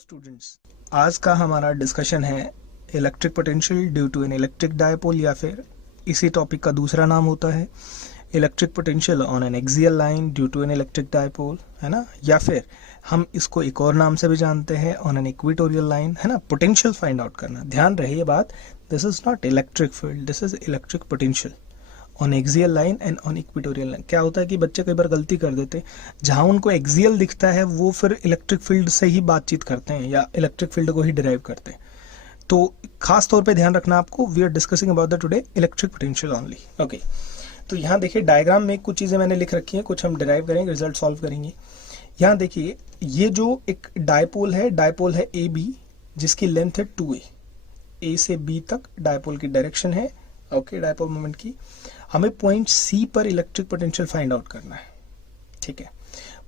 Students, आज का हमारा डिस्कशन है electric potential due to an electric dipole, या फिर इसी टॉपिक का दूसरा नाम होता है electric potential on an axial line due to an electric dipole, है ना। या फिर हम इसको एक और नाम से भी जानते हैं ऑन एन इक्वेटोरियल लाइन, है ना। पोटेंशियल फाइंड आउट करना, ध्यान रहे ये बात, this is not electric field, this is electric potential on axial line and on equatorial line. क्या होता है कि बच्चे कई बार गलती कर देते हैं, जहां उनको एक्सियल दिखता है वो फिर इलेक्ट्रिक फील्ड से ही बातचीत करते हैं या इलेक्ट्रिक फील्ड को ही डिराइव करते हैं। तो खास तौर पे ध्यान रखना आपको, we are discussing about the today electric potential only. Okay, तो यहाँ देखिए डायग्राम में कुछ चीज़ें मैंने लिख रखी हैं, कुछ हम डिराइव करेंगे, रिजल्ट सॉल्व करेंगे। यहाँ देखिए ये जो एक डायपोल है ए बी, जिसकी लेंथ है 2a, ए से बी तक डायपोल की डायरेक्शन है। ओके, डायपोल मोमेंट की हमें पॉइंट सी पर इलेक्ट्रिक पोटेंशियल फाइंड आउट करना है, ठीक है।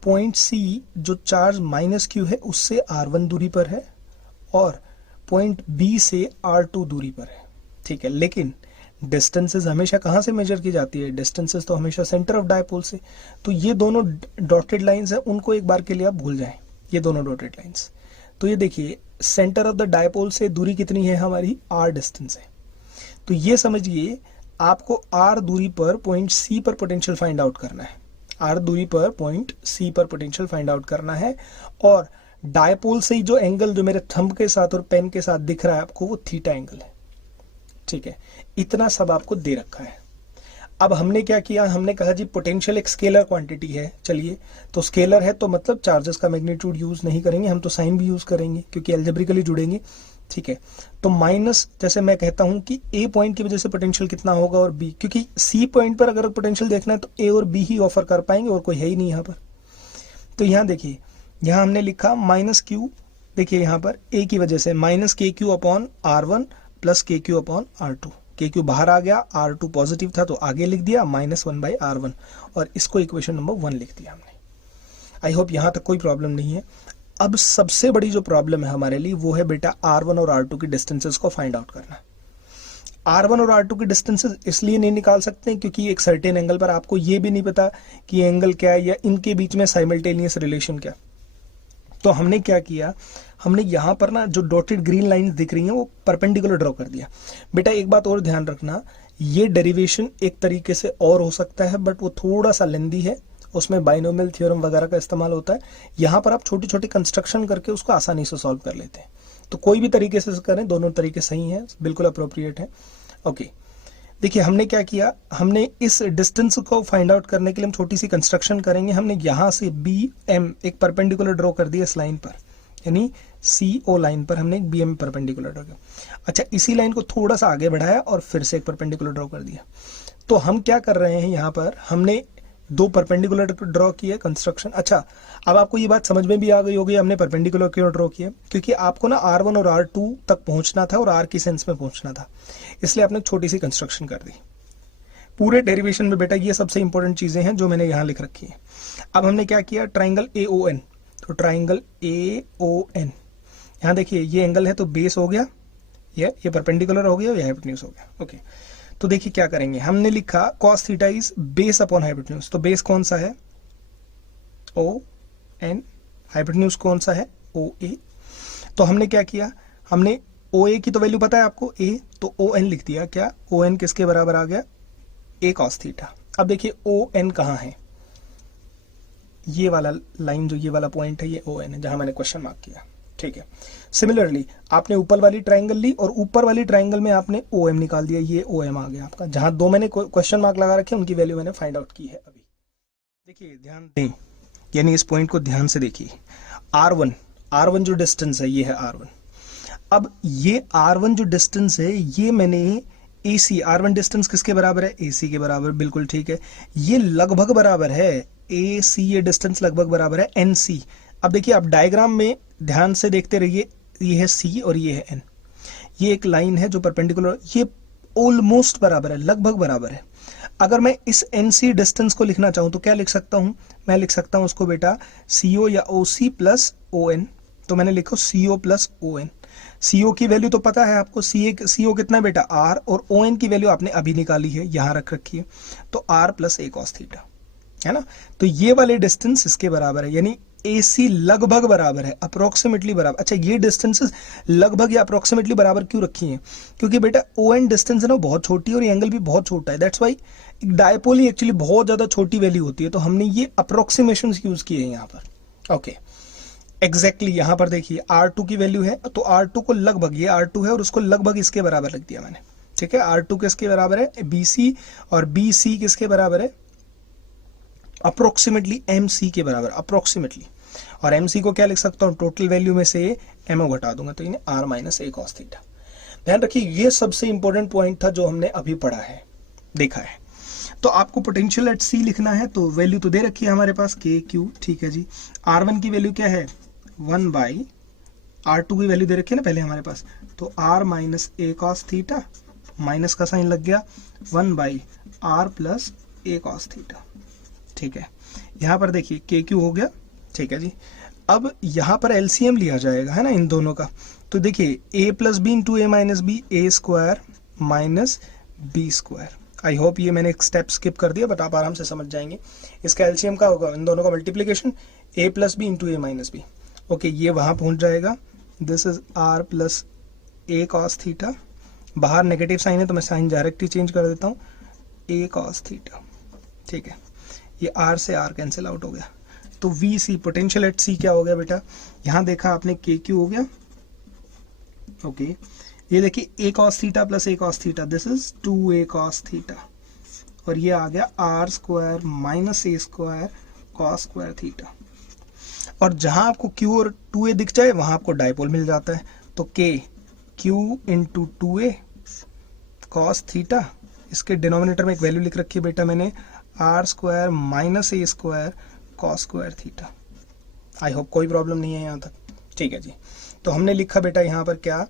पॉइंट सी जो चार्ज माइनस क्यू है उससे r1 दूरी पर है और पॉइंट बी से r2 दूरी पर है, ठीक है। लेकिन डिस्टेंसेस हमेशा कहाँ से मेजर की जाती है? डिस्टेंसेस तो हमेशा सेंटर ऑफ डायपोल से। तो ये दोनों डॉटेड लाइंस हैं, उनको एक बार के लिए आप भूल जाएं, ये दोनों डॉटेड लाइंस। तो ये देखिए सेंटर ऑफ द डायपोल से दूरी कितनी है हमारी? r डिस्टेंस है। तो ये समझिए आपको r दूरी पर पॉइंट सी पर पोटेंशियल फाइंड आउट करना है, r दूरी पर पॉइंट सी पर पोटेंशियल फाइंड आउट करना है। और डायपोल से ही जो एंगल जो मेरे थंब के साथ और पेन के साथ दिख रहा है आपको, वो थीटा एंगल है, ठीक है। इतना सब आपको दे रखा है। अब हमने क्या किया, हमने कहा जी पोटेंशियल एक स्केलर क्वांटिटी है। चलिए, तो स्केलर है तो मतलब चार्जेस का मैग्नीट्यूड यूज नहीं करेंगे, हम तो साइन भी यूज करेंगे क्योंकि एल्जेब्रिकली जुड़ेंगे, ठीक है। तो माइनस, जैसे मैं कहता हूं कि ए पॉइंट की वजह से पोटेंशियल कितना होगा और बी, क्योंकि सी पॉइंट पर अगर पोटेंशियल देखना है तो ए और बी ही ऑफर कर पाएंगे और कोई है ही नहीं यहाँ पर। तो यहाँ देखिए, यहाँ हमने लिखा माइनस क्यू, देखिए यहाँ पर ए की वजह से माइनस के क्यू अपॉन R1 प्लस के क्यू अपॉन R2। के क्यू बाहर आ गया, R2 पॉजिटिव था तो आगे लिख दिया -1/R1 और इसको इक्वेशन नंबर 1 लिख दिया हमने। आई होप यहाँ तक कोई प्रॉब्लम नहीं है। अब सबसे बड़ी जो प्रॉब्लम है हमारे लिए वो है बेटा R1 और R2 की डिस्टेंसेस को फाइंड आउट करना। R1 और R2 की डिस्टेंसेस इसलिए नहीं निकाल सकते क्योंकि एक सर्टेन एंगल पर आपको ये भी नहीं पता कि ये एंगल क्या है या इनके बीच में साइमल्टेनियस रिलेशन क्या। तो हमने क्या किया, हमने यहाँ पर ना जो डॉटेड ग्रीन लाइंस दिख रही हैं वो परपेंडिकुलर ड्रॉ कर दिया। बेटा एक बात और ध्यान रखना, ये डेरिवेशन एक तरीके से और हो सकता है बट वो थोड़ा सा लेंदी है, उसमें बाइनोमियल थ्योरम वगैरह का इस्तेमाल होता है। यहाँ पर आप छोटी छोटी कंस्ट्रक्शन करके उसको आसानी से सॉल्व कर लेते हैं। तो कोई भी तरीके से करें, दोनों तरीके सही हैं, बिल्कुल अप्रोप्रिएट है। ओके, देखिए हमने क्या किया, हमने इस डिस्टेंस को फाइंड आउट करने के लिए हम छोटी सी कंस्ट्रक्शन करेंगे। हमने यहाँ से BM एक परपेंडिकुलर ड्रॉ कर दिया इस लाइन पर, यानी CO लाइन पर हमने एक BM परपेंडिकुलर ड्रॉ किया। अच्छा, इसी लाइन को थोड़ा सा आगे बढ़ाया और फिर से एक परपेंडिकुलर ड्रॉ कर दिया। तो हम क्या कर रहे हैं, यहाँ पर हमने दो परपेंडिकुलर ड्रॉ किए कंस्ट्रक्शन। अच्छा, अब आपको ये बात समझ में भी आ गई होगी हमने परपेंडिकुलर क्यों ड्रॉ किया, क्योंकि आपको ना R1 और R2 तक पहुंचना था और R की सेंस में पहुंचना था, इसलिए आपने छोटी सी कंस्ट्रक्शन कर दी। पूरे डेरिवेशन में बेटा ये सबसे इंपॉर्टेंट चीजें हैं जो मैंने यहाँ लिख रखी है। अब हमने क्या किया, ट्राइंगल AON, तो ट्राइंगल AON, यहाँ देखिए ये एंगल है तो बेस हो गया, ये परपेंडिकुलर हो गया, ये हाइपोटेन्यूज हो गया। ओके, तो देखिए क्या करेंगे, हमने लिखा cos theta is base upon hypotenuse. तो बेस कौन सा है? ON, हाइपोटेन्यूज कौन सा है? OA। तो हमने क्या किया, हमने OA की तो वैल्यू पता है आपको A, तो ON लिख दिया। क्या ON किसके बराबर आ गया? A cos theta. अब देखिए ON कहाँ है, ये वाला लाइन जो ये वाला पॉइंट है ये ON है जहां मैंने क्वेश्चन मार्क किया, ठीक है। सिमिलरली आपने ऊपर वाली ट्राइंगल ली और ऊपर वाली ट्राइंगल में आपने OM निकाल दिया, ये OM आ गया आपका। जहां दो मैंने क्वेश्चन मार्क लगा रखे उनकी वैल्यू मैंने फाइंड आउट की है अभी। देखिए ध्यान दें, यानी इस पॉइंट को ध्यान से देखिए। R1 जो डिस्टेंस है ये है R1। अब ये R1 जो डिस्टेंस है ये मैंने AC, R1 डिस्टेंस किसके बराबर है? AC के बराबर, बिल्कुल ठीक है। ये लगभग बराबर है AC, ये डिस्टेंस लगभग बराबर है NC। अब देखिए आप डायग्राम में ध्यान से देखते रहिए, ये है C और ये है N। ये एक लाइन है जो परपेंडिकुलर, ये ऑलमोस्ट बराबर है, लगभग बराबर है। अगर मैं इस NC डिस्टेंस को लिखना चाहूं तो क्या लिख सकता हूं? मैं लिख सकता हूं उसको बेटा CO या OC प्लस ON। तो मैंने लिखो CO प्लस ON। CO की वैल्यू तो पता है आपको, CO कितना है बेटा? R, और ON की वैल्यू आपने अभी निकाली है, यहां रख रखी है, तो R plus A cos theta, है ना। तो ये वाले डिस्टेंस इसके बराबर है, यानी AC लगभग बराबर है, अप्रोक्सीमेटली बराबर। अच्छा, ये डिस्टेंसेस लगभग या अप्रोक्सीमेटली बराबर क्यों रखी हैं? क्योंकि बेटा ON डिस्टेंस है ना बहुत छोटी है और ये एंगल भी बहुत छोटा है, that's why dipole he actually बहुत ज़्यादा छोटी वैल्यू होती है, तो हमने ये अप्रोक्सीमेशन यूज़ किए हैं यहाँ पर। ओके, एग्जैक्टली यहाँ पर देखिए R2 की वैल्यू है, तो R2 को लगभग, ये R2 है और उसको लगभग इसके बराबर रख दिया मैंने, ठीक है। R2 किसके बराबर है? BC, और BC किसके बराबर है? अप्रोक्सीमेटली MC के बराबर, अप्रोक्सीमेटली। और MC को क्या लिख सकता हूँ? टोटल वैल्यू में से MO घटा दूंगा, तो इन्हें R minus A cos theta. ध्यान रखिए ये सबसे इंपॉर्टेंट पॉइंट था जो हमने अभी पढ़ा है, देखा है। तो आपको पोटेंशियल एट C लिखना है, तो वैल्यू तो दे रखी है हमारे पास KQ, ठीक है जी। R1 की वैल्यू क्या है? 1 बाई R2 की वैल्यू दे रखी है ना पहले हमारे पास, तो R minus A cos theta, minus का साइन लग गया, 1 by R plus A cos theta, ठीक है। यहाँ पर देखिए KQ हो गया, ठीक है जी। अब यहाँ पर LCM लिया जाएगा, है ना, इन दोनों का। तो देखिए A plus B into A minus B, A square minus B square. I hope ये मैंने एक स्टेप स्किप कर दिया, बट आप आराम से समझ जाएंगे। इसका LCM का होगा इन दोनों का multiplication, A plus B into A minus B. Okay, ये वहाँ पहुँच जाएगा, this is R plus A cos theta. बाहर नेगेटिव साइन है तो मैं साइन डायरेक्टली चेंज कर देता हूँ, A cos थीटा, ठीक है। ये R से R कैंसिल आउट हो गया, तो VC पोटेंशियल एट C क्या हो गया बेटा? यहाँ देखा आपने KQ हो गया, ओके। ये देखिए A cos theta plus A cos theta, this is 2A cos theta, और ये आ गया R square minus A square cos square theta. और जहां आपको Q और 2A दिख जाए वहां आपको डायपोल मिल जाता है, तो Q into 2A cos theta, इसके डिनोमिनेटर में एक वैल्यू लिख रखी है बेटा मैंने, R square minus A square cos square theta. I hope कोई प्रॉब्लम नहीं है यहाँ तक, ठीक है जी। तो हमने लिखा बेटा यहाँ पर क्या,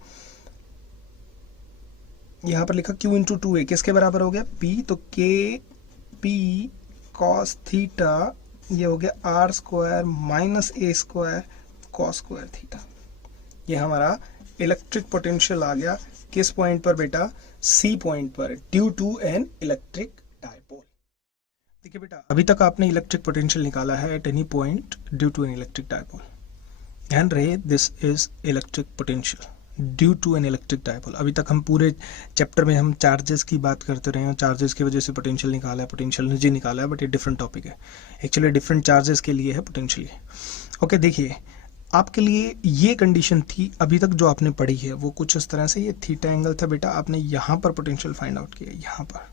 यहाँ पर लिखा Q इंटू 2A किसके बराबर हो गया? P, तो KP cos थीटा, ये हो गया R square minus A square cos square theta. ये हमारा इलेक्ट्रिक पोटेंशियल आ गया किस पॉइंट पर बेटा? C पॉइंट पर, due to an electric dipole. देखिए बेटा अभी तक आपने इलेक्ट्रिक पोटेंशियल निकाला है at any point due to an electric dipole. ध्यान रहे, this is electric potential due to an electric dipole. अभी तक हम पूरे चैप्टर में हम चार्जेस की बात करते रहे हैं, चार्जेस की वजह से पोटेंशियल निकाला है, पोटेंशियल एनर्जी निकाला है, बट ये डिफरेंट टॉपिक है, एक्चुअली डिफरेंट चार्जेस के लिए है पोटेंशियल। ओके, देखिए आपके लिए ये कंडीशन थी अभी तक जो आपने पढ़ी है वो कुछ इस तरह से, ये थीटा एंगल था बेटा, आपने यहाँ पर पोटेंशियल फाइंड आउट किया, यहाँ पर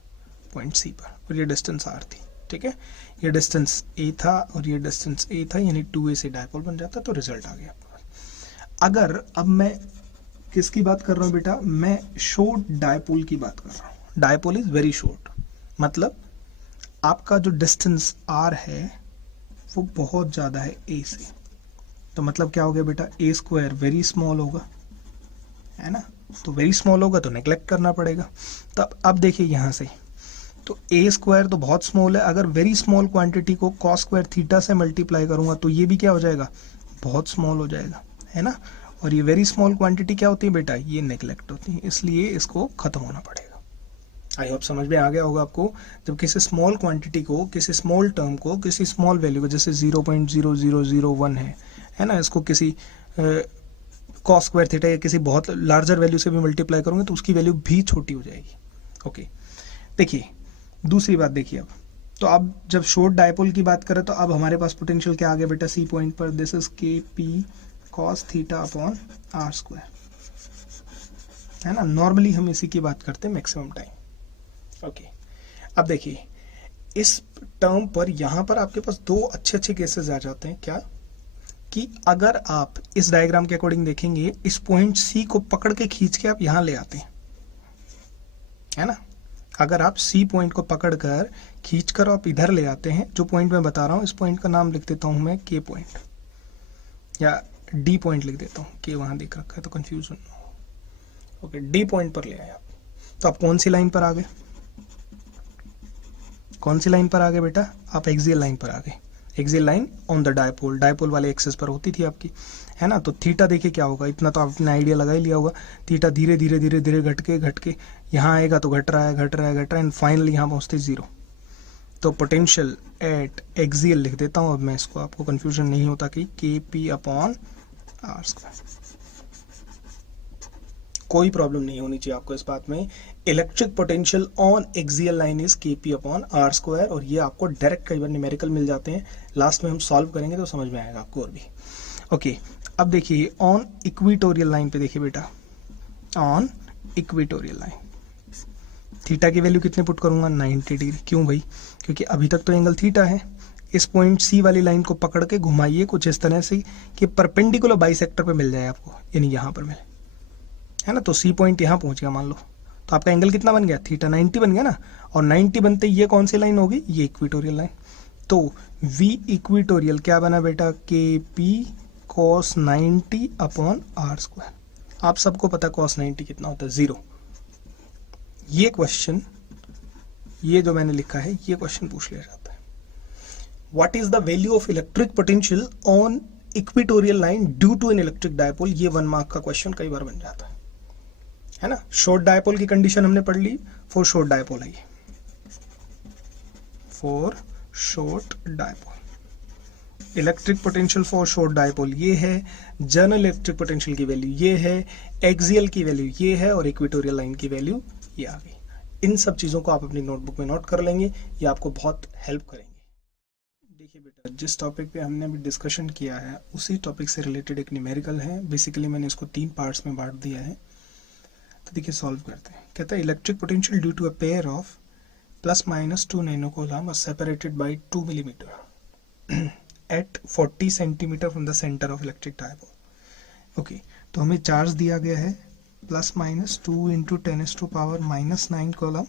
पॉइंट C पर, और ये डिस्टेंस R थी, ठीक है। ये डिस्टेंस A था और ये डिस्टेंस A था, यानी 2A से डायपोल बन जाता, तो रिजल्ट आ गया। अगर अब मैं किसकी बात कर रहा हूँ बेटा? मैं शॉर्ट डायपोल की बात कर रहा हूँ। डायपोल इज वेरी शॉर्ट, मतलब आपका जो डिस्टेंस R है वो बहुत ज़्यादा है A से, तो मतलब क्या हो गया बेटा? A स्क्वायर वेरी स्मॉल होगा, है ना, तो वेरी स्मॉल होगा तो नेग्लेक्ट करना पड़ेगा। तो अब देखिए यहाँ से, तो A स्क्वायर तो बहुत स्मॉल है, अगर वेरी स्मॉल क्वांटिटी को cos स्क्वायर थीटा से मल्टीप्लाई करूंगा तो ये भी क्या हो जाएगा? बहुत स्मॉल हो जाएगा, है ना। और ये वेरी स्मॉल क्वांटिटी क्या होती है बेटा? ये नेग्लेक्ट होती है, इसलिए इसको खत्म होना पड़ेगा। आई होप समझ में आ गया होगा आपको। जब किसी स्मॉल क्वांटिटी को, किसी स्मॉल टर्म को, किसी स्मॉल वैल्यू को, जैसे 0.0001 है ना, इसको किसी cos स्क्वायर थीटा या किसी बहुत लार्जर वैल्यू से भी मल्टीप्लाई करूंगे तो उसकी वैल्यू भी छोटी हो जाएगी। ओके, देखिए दूसरी बात देखिए अब, तो अब जब शॉर्ट डायपोल की बात करें तो अब हमारे पास पोटेंशियल क्या आ गया बेटा? C पॉइंट पर, this is KP cos theta upon R square, है ना। नॉर्मली हम इसी की बात करते हैं मैक्सिमम टाइम। ओके, अब देखिए इस टर्म पर यहाँ पर आपके पास दो अच्छे केसेस आ जाते हैं। क्या कि अगर आप इस डायग्राम के अकॉर्डिंग देखेंगे, इस पॉइंट C को पकड़ के खींच के आप यहाँ ले आते हैं, है ना। अगर आप C पॉइंट को पकड़कर खींचकर आप इधर ले आते हैं, जो पॉइंट मैं बता रहा हूँ, इस पॉइंट का नाम लिख देता हूँ मैं K पॉइंट, या D पॉइंट लिख देता हूँ, K वहां देख रखा है तो कंफ्यूजन ना हो। ओके, D पॉइंट पर ले आए आप, तो आप कौन सी लाइन पर आ गए? कौन सी लाइन पर आ गए बेटा? आप एक्सियल लाइन पर आ गए। Axial line on the dipole, dipole वाले एक्सिस पर होती थी आपकी, है ना। तो थीटा देखिए क्या होगा, इतना तो आपने आइडिया लगा ही लिया होगा। थीटा धीरे धीरे धीरे धीरे घट के यहाँ आएगा तो घट रहा है, एंड फाइनली यहाँ पहुँचते 0, तो पोटेंशियल एट एक्सियल लिख देता हूँ अब मैं इसको, आपको कंफ्यूजन नहीं होता कि Kp/r²। कोई प्रॉब्लम नहीं होनी चाहिए आपको इस बात में। Electric potential on axial line is Kp/r², और ये आपको डायरेक्ट कई बार न्यूमेरिकल मिल जाते हैं, लास्ट में हम सॉल्व करेंगे तो समझ में आएगा आपको और भी। ओके, अब देखिए ऑन इक्वेटोरियल लाइन पे देखिए बेटा, ऑन इक्वेटोरियल लाइन थीटा की वैल्यू कितने पुट करूंगा 90 डिग्री। क्यों भाई? क्योंकि अभी तक तो एंगल थीटा है। इस पॉइंट सी वाली लाइन को पकड़ के घुमाइए कुछ इस तरह से कि परपेंडिकुलर बाइसेक्टर पे मिल जाए आपको, यानी यहाँ पर मिले, है ना। तो सी पॉइंट यहाँ पहुंच गया मान लो, तो आपका एंगल कितना बन गया? थीटा 90 बन गया ना। और 90 बनते ये कौन सी लाइन होगी? ये इक्वेटोरियल लाइन। तो वी इक्वेटोरियल क्या बना बेटा? Kp cos 90/r²। आप सबको पता cos 90 कितना होता है? 0। ये क्वेश्चन, ये जो मैंने लिखा है, ये क्वेश्चन पूछ लिया जाता है। What is the value of electric potential on equatorial line due to an electric dipole? ये 1 मार्क का क्वेश्चन कई बार बन जाता है ना। शॉर्ट डायपोल की कंडीशन हमने पढ़ ली। फॉर शॉर्ट डायपोल है ये, for short dipole electric potential for short dipole ये है, जनरल इलेक्ट्रिक पोटेंशियल की वैल्यू ये है, एक्सियल की वैल्यू ये है, और इक्वेटोरियल लाइन की वैल्यू ये आ गई। इन सब चीजों को आप अपनी नोटबुक में नोट कर लेंगे, ये आपको बहुत हेल्प करेंगे। देखिए बेटा, जिस टॉपिक पे हमने अभी डिस्कशन किया है उसी टॉपिक से रिलेटेड एक न्यूमेरिकल है। बेसिकली मैंने इसको 3 पार्ट्स में बांट दिया है। तो देखिए सॉल्व करते हैं। कहता है electric potential due to a pair of ±2 nanocoulomb are separated by 2 millimetre at 40 centimetre from the centre of electric dipole. Okay, तो हमें चार्ज दिया गया है ±2 into 10⁻⁻⁹ coulomb.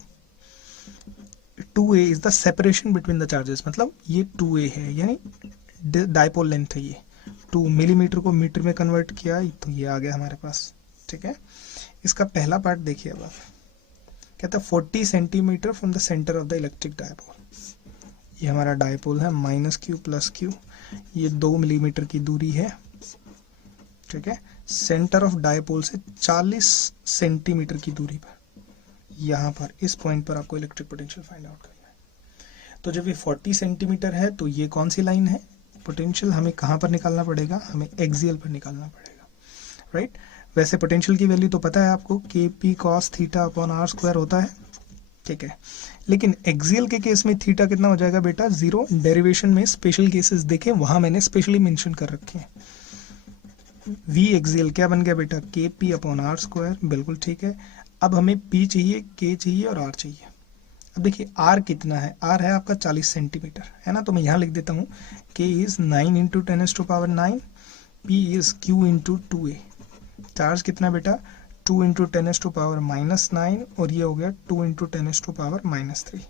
2a is the separation between the charges, मतलब ये 2a है, यानी dipole length है। ये 2 मिलीमीटर को मीटर में कन्वर्ट किया तो ये आ गया हमारे पास। ठीक है, इसका पहला पार्ट देखिए। अब आप कहता है 40 centimetre from the centre of the electric dipole. ये हमारा डायपोल है -q + q, ये 2 मिलीमीटर की दूरी है। ठीक है, सेंटर ऑफ डायपोल से 40 सेंटीमीटर की दूरी पर, यहाँ पर इस पॉइंट पर आपको इलेक्ट्रिक पोटेंशियल फाइंड आउट करना है। तो जब ये 40 सेंटीमीटर है तो ये कौन सी लाइन है? पोटेंशियल हमें कहाँ पर निकालना पड़ेगा? हमें एक्सियल पर निकालना पड़ेगा, राइट। वैसे पोटेंशियल की वैल्यू तो पता है आपको, Kp cos θ/r² होता है। ठीक है, लेकिन एक्सियल के केस में थीटा कितना हो जाएगा बेटा? 0। डेरिवेशन में स्पेशल केसेस देखें, वहां मैंने स्पेशली मेंशन कर रखे हैं। वी एक्सियल क्या बन गया बेटा? Kp/r²। बिल्कुल ठीक है। अब हमें P चाहिए, K चाहिए और R चाहिए। अब देखिए R कितना है? R है आपका 40 सेंटीमीटर, है ना। तो मैं यहाँ लिख देता हूँ K is 9 into 10⁻⁹, P is Q into 2a। Charge कितना बेटा? 2 इंटू 10⁻⁻⁹, और ये हो गया 2 इंटू 10⁻⁻3।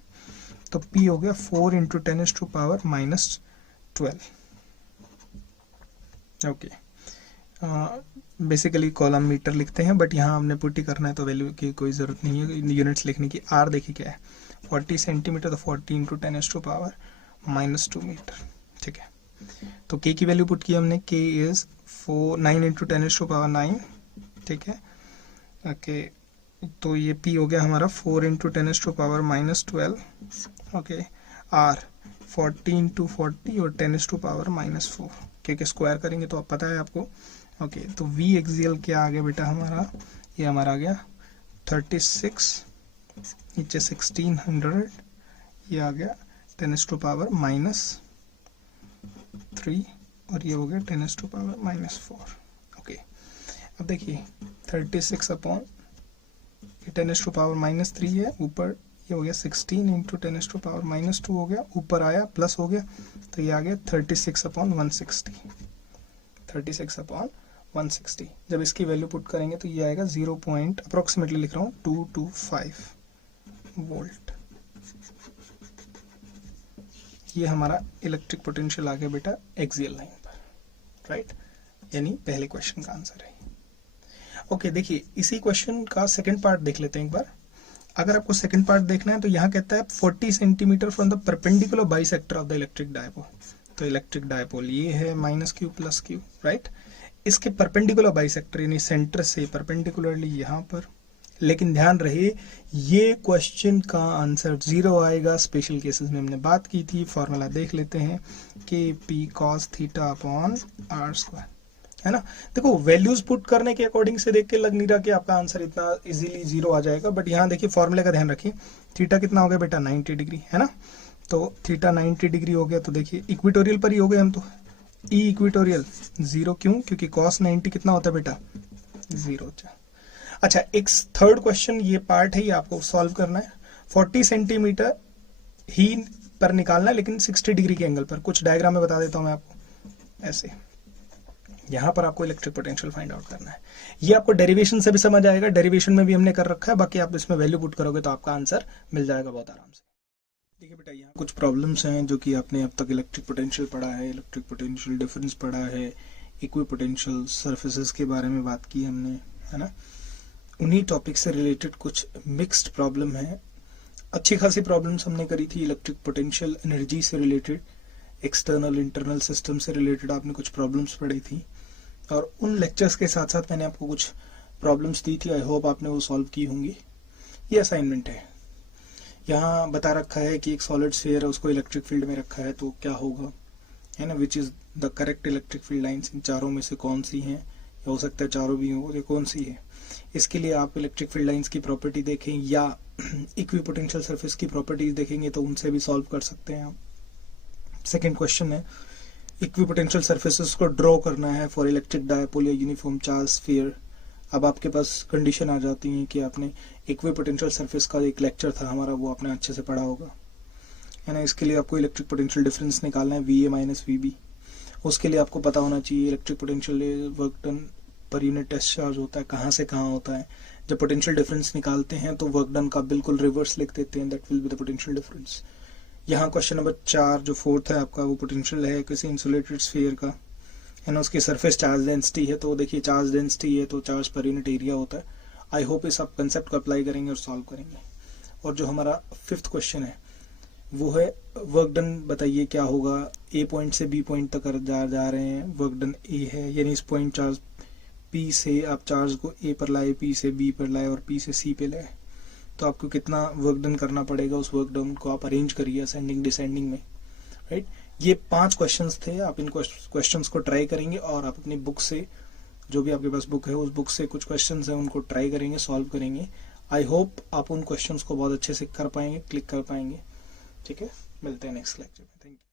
तो P हो गया 4 into 10⁻⁻12। Okay, basically coulomb metre लिखते हैं, बट यहाँ हमने पुट्टी करना है तो वैल्यू की कोई ज़रूरत नहीं है यूनिट्स लिखने की। R देखिए क्या है? 40 सेंटीमीटर, तो 40 इंटू 10⁻⁻2 मीटर। ठीक है, तो K की वैल्यू पुट की हमने। K is 9 into 10⁻⁹। ठीक है, ओके, तो ये P हो गया हमारा 4 इंटू 10⁻⁻12। ओके, R 40 इंटू 40 और 10⁻⁻4, क्योंकि स्क्वायर करेंगे तो अब पता है आपको। ओके, तो V एक्सियल क्या आ गया बेटा हमारा? ये हमारा आ गया 36, नीचे 1600, ये आ गया 10⁻⁻3, और ये हो गया 10⁻⁻4। ओके, अब देखिए 36/10⁻3 है, ऊपर ये हो गया 16 इंटू 10⁻⁻2 हो गया, ऊपर आया प्लस हो गया, तो ये आ गया 36/160। 36/160। जब इसकी वैल्यू पुट करेंगे तो ये आएगा 0. अप्रोक्सीमेटली लिख रहा हूँ 225 वोल्ट। ये हमारा इलेक्ट्रिक पोटेंशियल आ गया बेटा एक्सियल लाइन पर, राइट। यानी पहले क्वेश्चन का आंसर है। ओके, देखिए इसी क्वेश्चन का सेकंड पार्ट देख लेते हैं एक बार। अगर आपको सेकंड पार्ट देखना है तो यहाँ कहता है 40 centimetre from the perpendicular bisector of the electric dipole. तो इलेक्ट्रिक डायपोल ये है -q + q, राइट। इसके परपेंडिकुलर बाइसेक्टर यानी सेंटर से परपेंडिकुलरली यहाँ पर लेकिन ध्यान रहे ये क्वेश्चन का आंसर 0 आएगा। स्पेशल केसेस में हमने बात की थी, फॉर्मूला देख लेते हैं, K P cos theta upon R square, है ना। देखो वैल्यूज पुट करने के अकॉर्डिंग से देख के लग नहीं रहा कि आपका आंसर इतना इजीली 0 आ जाएगा, बट यहाँ देखिए फॉर्मूले का ध्यान रखिए। थीटा कितना हो गया बेटा 90 डिग्री, है ना। तो थीटा 90 डिग्री हो गया, तो देखिए इक्विटोरियल पर ही हो गए हम तो, ई इक्विटोरियल 0, क्यों, क्योंकि कॉस 90 कितना होता है बेटा 0। अच्छा, एक थर्ड क्वेश्चन ये पार्ट है, ये आपको सॉल्व करना है। 40 सेंटीमीटर ही पर निकालना है, लेकिन 60 डिग्री के एंगल पर। कुछ डायग्राम में बता देता हूं मैं आपको, ऐसे यहां पर आपको इलेक्ट्रिक पोटेंशियल फाइंड आउट करना है। ये आपको डेरिवेशन से भी समझ आएगा, डेरिवेशन में भी हमने कर रखा है, बाकी आप इसमें वैल्यू पुट करोगे तो आपका आंसर मिल जाएगा बहुत आराम से। देखिए बेटा, यहाँ कुछ प्रॉब्लम्स हैं जो कि आपने अब तक इलेक्ट्रिक पोटेंशियल पढ़ा है, इलेक्ट्रिक पोटेंशियल डिफरेंस पढ़ा है, इक्विपोटेंशियल सरफेसेस के बारे में बात की हमने, है ना। उन्हीं टॉपिक से रिलेटेड कुछ मिक्स्ड प्रॉब्लम है। अच्छी खासी प्रॉब्लम्स हमने करी थी इलेक्ट्रिक पोटेंशियल एनर्जी से रिलेटेड, एक्सटर्नल इंटरनल सिस्टम से रिलेटेड आपने कुछ प्रॉब्लम्स पढ़ी थी, और उन लेक्चर्स के साथ साथ मैंने आपको कुछ प्रॉब्लम्स दी थी। आई होप आपने वो सॉल्व की होंगी। ये असाइनमेंट है। यहाँ बता रखा है कि एक सॉलिड स्फीयर है, उसको इलेक्ट्रिक फील्ड में रखा है, तो क्या होगा, है ना। Which is the correct electric field lines, इन चारों में से कौन सी हैं, हो सकता है चारों भी हो, ये कौन सी है। इसके लिए आप इलेक्ट्रिक फील्ड लाइंस की प्रॉपर्टी देखें या इक्विपोटेंशियल सरफेस की प्रॉपर्टीज देखेंगे तो उनसे भी सॉल्व कर सकते हैं आप। सेकंड क्वेश्चन है, इक्विपोटेंशियल सरफेसेस को ड्रॉ करना है फॉर इलेक्ट्रिक डायपोल या यूनिफॉर्म चार्ज स्फीयर। अब आपके पास कंडीशन आ जाती है कि आपने इक्विपोटेंशियल सरफेस का एक लेक्चर था हमारा, वो आपने अच्छे से पढ़ा होगा, है ना। इसके लिए आपको इलेक्ट्रिक पोटेंशियल डिफरेंस निकालना है, V A minus V B. उसके लिए आपको पता होना चाहिए electric potential work done per unit test charge होता है, कहाँ से कहाँ होता है। जब पोटेंशियल डिफरेंस निकालते हैं तो वर्क डन का बिल्कुल रिवर्स लिख देते हैं, that will be the potential difference. यहाँ क्वेश्चन नंबर 4 जो फोर्थ है आपका, वो पोटेंशियल है किसी इंसुलेटेड स्फीयर का, है ना। उसकी सरफेस चार्ज डेंसिटी है, तो देखिए चार्ज डेंसिटी है तो चार्ज पर यूनिट एरिया होता है। आई होप इस आप कंसेप्ट को अप्लाई करेंगे और सॉल्व करेंगे। और जो हमारा 5th क्वेश्चन है वो है वर्क डन बताइए क्या होगा। ए पॉइंट से बी पॉइंट तक जा रहे हैं, वर्क डन ए है, यानी इस पॉइंट चार्ज पी से आप चार्ज को ए पर लाए, पी से बी पर लाए और पी से सी पे लाए, तो आपको कितना वर्क डन करना पड़ेगा। उस वर्क डन को आप अरेंज करिए असेंडिंग डिसेंडिंग में, राइट। ये 5 क्वेश्चंस थे। आप इन क्वेश्चंस को ट्राई करेंगे और आप अपनी बुक से, जो भी आपके पास बुक है उस बुक से कुछ क्वेश्चंस हैं उनको ट्राई करेंगे, सॉल्व करेंगे। आई होप आप उन क्वेश्चंस को बहुत अच्छे से कर पाएंगे, क्लिक कर पाएंगे। ठीक है, मिलते हैं नेक्स्ट लेक्चर में। Thank you.